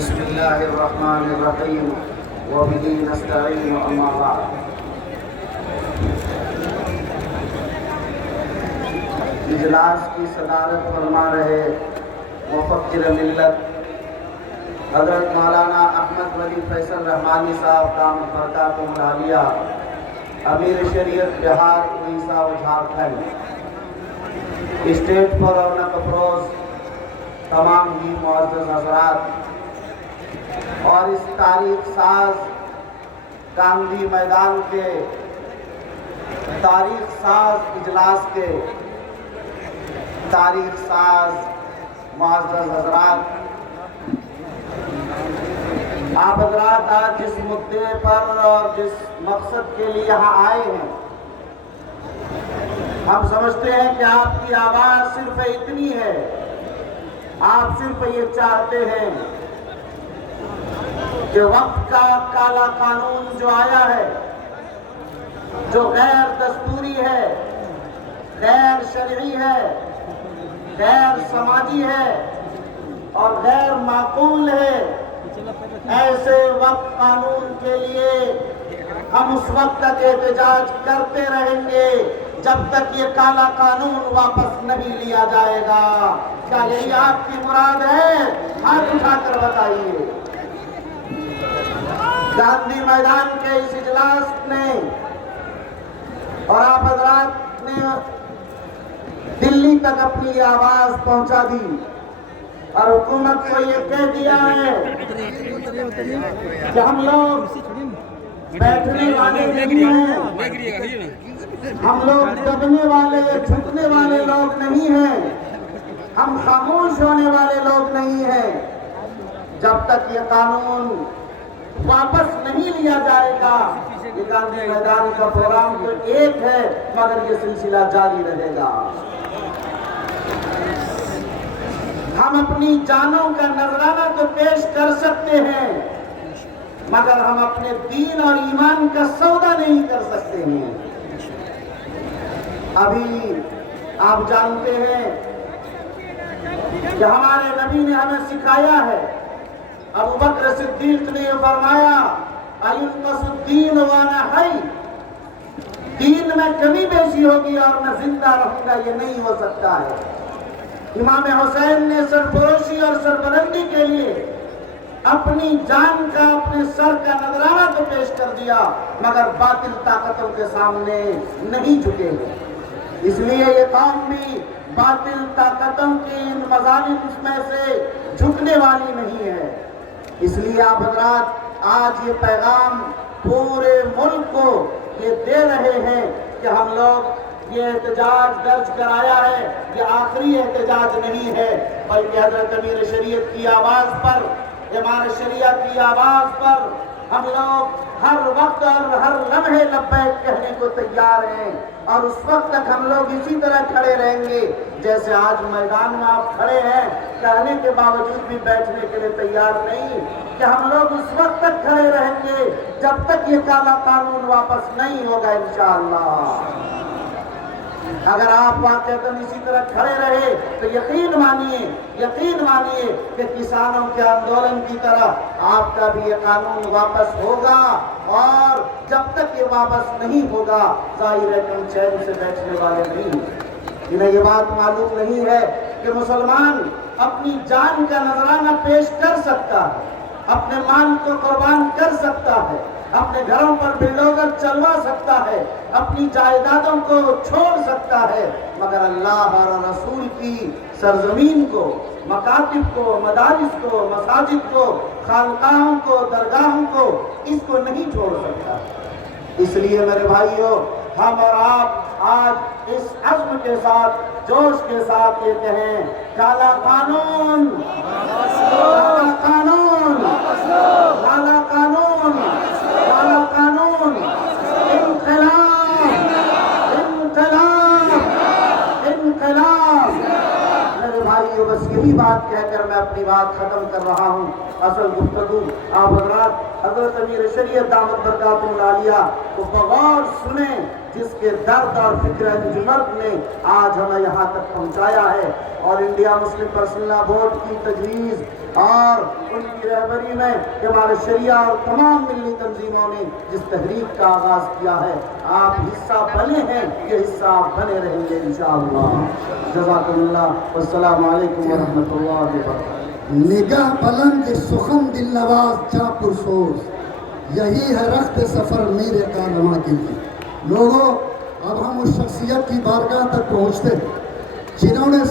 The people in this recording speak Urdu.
بسم اللہ الرحمن الرحیم وبہ نستعین اما بعد۔ اجلاس کی صدارت فرما رہے مفکر ملت حضرت مولانا احمد ولی فیصل رحمانی صاحب دامت برکاتہم العالیہ، امیر شریعت بہار اڑیسہ و جھارکھنڈ، اسٹیٹ پر رونق افروز تمام ہی معزز حضرات اور اس تاریخ ساز گاندھی میدان کے تاریخ ساز اجلاس کے تاریخ ساز معزز حضرات، آپ حضرات آج جس مدعے پر اور جس مقصد کے لیے یہاں آئے ہیں، ہم سمجھتے ہیں کہ آپ کی آواز صرف اتنی ہے، آپ صرف یہ چاہتے ہیں کہ وقت کا کالا قانون جو آیا ہے، جو غیر دستوری ہے، غیر شرعی ہے، غیر سماجی ہے اور غیر معقول ہے، ایسے وقت قانون کے لیے ہم اس وقت تک احتجاج کرتے رہیں گے جب تک یہ کالا قانون واپس نہیں لیا جائے گا۔ کیا یہی آپ کی مراد ہے؟ ہاتھ اٹھا کر بتائیے۔ گاندھی میدان کے اس اجلاس نے اور آپ حضرات نے دلی تک اپنی آواز پہنچا دی اور حکومت کو یہ کہہ دیا ہے کہ ہم لوگ بیٹھنے والے نہیں ہیں، ہم لوگ دبنے والے جھکنے والے لوگ نہیں ہیں، ہم خاموش ہونے والے لوگ نہیں ہیں۔ جب تک یہ قانون واپس نہیں لیا جائے گا، یہ گاندھی میدان کا پروگرام تو ایک ہے مگر یہ سلسلہ جاری رہے گا۔ ہم اپنی جانوں کا نذرانہ تو پیش کر سکتے ہیں مگر ہم اپنے دین اور ایمان کا سودا نہیں کر سکتے ہیں۔ ابھی آپ جانتے ہیں کہ ہمارے نبی نے ہمیں سکھایا ہے، ابو بکر صدیق نے یہ فرمایا اَيُنْقَصُ الدِّينُ وَأَنَا حَيٌّ، دین میں کمی بیشی ہوگی اور میں زندہ رہوں گا، یہ نہیں ہو سکتا ہے۔ امام حسین نے سرفروشی اور سربلندی کے لیے اپنی جان کا، اپنے سر کا نذرانہ تو پیش کر دیا مگر باطل طاقتوں کے سامنے نہیں جھکے گئے۔ اس لیے یہ قوم بھی باطل طاقتوں کی ان مظالم میں سے جھکنے والی نہیں ہے۔ اس لیے آپ حضرات آج یہ پیغام پورے ملک کو یہ دے رہے ہیں کہ ہم لوگ یہ احتجاج درج کرایا ہے، یہ آخری احتجاج نہیں ہے بلکہ حضرت امیر شریعت کی آواز پر، امام شریعہ کی آواز پر ہم لوگ ہر وقت اور ہر لمحے لبیک کہنے کو تیار ہیں اور اس وقت تک ہم لوگ اسی طرح کھڑے رہیں گے جیسے آج میدان میں آپ کھڑے ہیں، کہنے کے باوجود بھی بیٹھنے کے لیے تیار نہیں، کہ ہم لوگ اس وقت تک کھڑے رہیں گے جب تک یہ کالا قانون واپس نہیں ہوگا انشاءاللہ۔ اگر آپ واقعتاً اسی طرح کھڑے رہے تو یقین مانیے کہ کسانوں کے آندولن کی طرح آپ کا بھی یہ قانون واپس ہوگا اور جب تک یہ واپس نہیں ہوگا ظاہر ہے کہ ہم چین سے بیٹھنے والے نہیں ہیں۔ انہیں یہ بات معلوم نہیں ہے کہ مسلمان اپنی جان کا نذرانہ پیش کر سکتا ہے، اپنے مال کو قربان کر سکتا ہے، اپنے گھروں پر بلڈوزر چلوا سکتا ہے، اپنی جائیدادوں کو چھوڑ سکتا ہے مگر اللہ اور رسول کی سرزمین کو، مکاتب کو، مدارس کو، مساجد کو، خانقاہوں کو، درگاہوں کو، اس کو نہیں چھوڑ سکتا۔ اس لیے میرے بھائیوں، ہم اور آپ آج اس عزم کے ساتھ، جوش کے ساتھ یہ کہیں کالا قانون، کالا قانون، کالا قانون، کالا قانون، انقلاب، انقلاب، انقلاب۔ میرے بھائیو بس یہی بات کہہ کر میں اپنی بات ختم کر رہا ہوں۔ اصل گفتگو آپ حضرات حضرت امیر شریعت دامت برکاتہم العالیہ کو بغور سنیں، جس کے درد اور فکر انجمرد نے آج ہمیں یہاں تک پہنچایا ہے، اور انڈیا مسلم پرسنل لا بورڈ کی تجویز اور ان کی رہبری میں ہمارے شریعہ اور تمام ملی تنظیموں نے جس تحریک کا آغاز کیا ہے، آپ حصہ بنے ہیں، یہ حصہ آپ بنے رہیں گے انشاءاللہ۔ جزاکم اللہ، والسلام علیکم ورحمۃ اللہ وبرکاتہ۔ نگاہ بلند سخن دل نواز جا پرسوز، یہی ہے رخت سفر میرے کارواں کے لیے۔ لوگوں، اب ہم اس شخصیت کی بارگاہ تک پہنچتے جنہوں نے